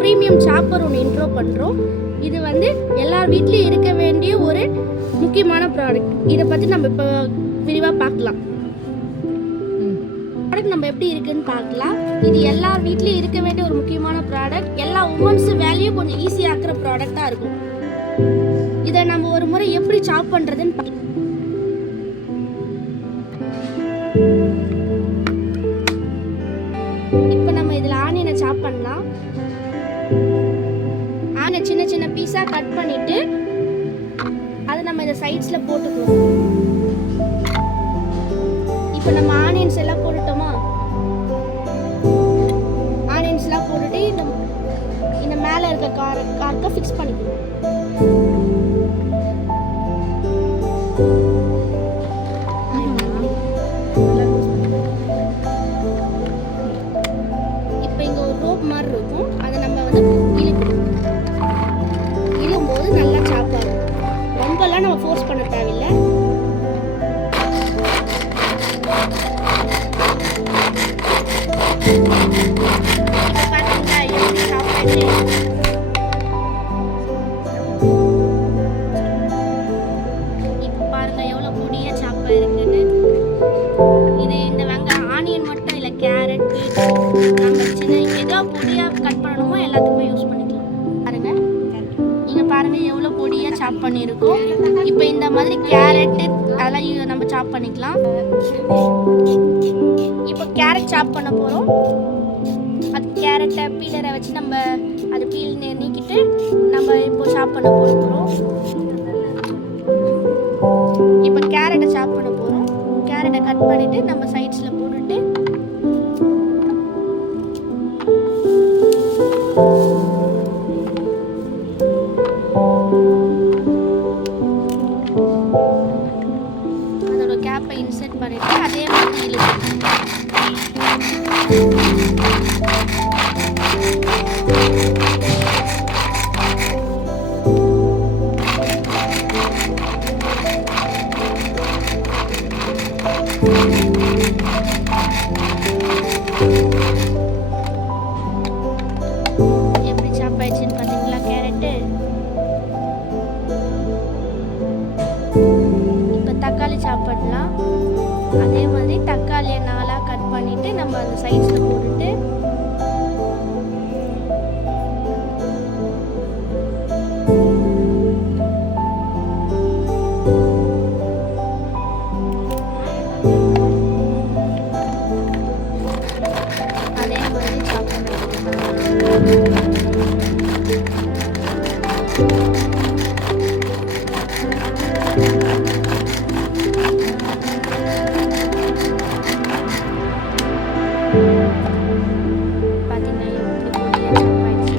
Premium chopper ஒன்று intro பண்ணுறோம். இது வந்து எல்லார் வீட்லேயும் இருக்க வேண்டிய ஒரு முக்கியமான ப்ராடக்ட். இதை பற்றி நம்ம இப்போ விரிவாக பார்க்கலாம். ப்ராடக்ட் நம்ம எப்படி இருக்குன்னு பார்க்கலாம். இது எல்லார் வீட்லேயும் இருக்க வேண்டிய ஒரு முக்கியமான ப்ராடக்ட். எல்லா உமன்ஸ் வேலையும் கொஞ்சம் ஈஸியாக ஆக்குற ப்ராடக்டாக இருக்கும். இதை நம்ம ஒரு முறை எப்படி சாப் பண்ணுறதுன்னு பார்க்கலாம். இப்போ நம்ம இதில் ஆனியனை சாப் பண்ணலாம். ஆனியனை சின்ன சின்ன பீஸாக கட் பண்ணிவிட்டு அதை நம்ம இந்த சைட்ஸில் போட்டுக்கணும். இப்போ நம்ம ஆனியன்ஸ் எல்லாம் போட்டுட்டோமா? ஆனியன்ஸ்லாம் போட்டுட்டு இந்த மேலே இருக்க கார்க்கை ஃபிக்ஸ் பண்ணிக்கணும். இப்போ இங்கே ஒரு ரோப் மாதிரி இருக்கும். அதை நம்ம வந்து இழுக்கும்போது நல்லா சாப்பாகும். ரொம்பலாம் நம்ம ஃபோர்ஸ் பண்ண தேவையில்லை. பார்த்தீங்களா எப்படி சாப்பாடு? இப்போ பாருங்க எவ்வளோ பொடியாக சாப்பா இருக்குன்னு. இது இந்த ஆனியன் மட்டும் இல்லை, கேரட், நம்ம சின்ன எதோ பொடியாக கட் பண்ணணுமோ எல்லாத்துக்குமே யூஸ் பண்ணிக்கலாம். பாருங்க, நீங்கள் பாருங்கள் எவ்வளோ பொடியாக சாப் பண்ணியிருக்கோம். இப்போ இந்த மாதிரி கேரட்டு அதெல்லாம் நம்ம சாப் பண்ணிக்கலாம். இப்போ கேரட் சாப் பண்ண போகிறோம். அது கேரட்டை பீலரை வச்சு நம்ம அது பீல் நீக்கிட்டு நம்ம இப்போ சாப் பண்ண போகிறோம். இப்போ கேரட்டை சாப் பண்ண போகிறோம். கேரட்டை கட் பண்ணிவிட்டு நம்ம சைட்ஸில் போட்டுட்டு அதோட கேப்பை இன்சர்ட் பண்ணிவிட்டு அதே மாதிரி இழுக்கணும். எப்படி சாப்பாயிடுச்சுன்னு பார்த்தீங்களா கேரட்டு? இப்போ தக்காளி சாப்பிடலாம். அதே மாதிரி தக்காளியை நாளாக கட் பண்ணிவிட்டு நம்ம அந்த சைட்ஸில் போட்டுட்டு அதே மாதிரி சாப்பிடலாம். பார்த்தீங்கன்னா எப்படி பொடியாக சாப்பாயிடுச்சு.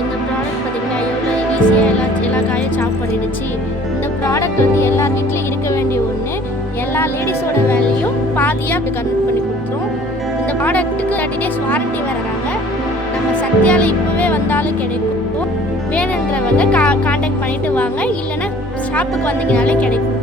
இந்த ப்ராடக்ட் பார்த்தீங்கன்னா எவ்வளோ ஈஸியாக எல்லா காயும் சாப் பண்ணிடுச்சு. இந்த ப்ராடக்ட் வந்து எல்லா வீட்லேயும் இருக்க வேண்டிய ஒன்று. எல்லா லேடிஸோட வேலையும் பாதியாக அப்படி கன்வெர்ட் பண்ணி கொடுத்துரும். இந்த ப்ராடக்ட்டுக்கு 30 days வாரண்டி வர்றாங்க. நம்ம சத்யாவில் இப்போவே வந்தாலும் கிடைக்கும். வேணுன்றவங்க கான்டாக்ட் பண்ணிட்டு வாங்க, இல்லைன்னா ஷாப்புக்கு வந்தீங்கனாலே கிடைக்கும்.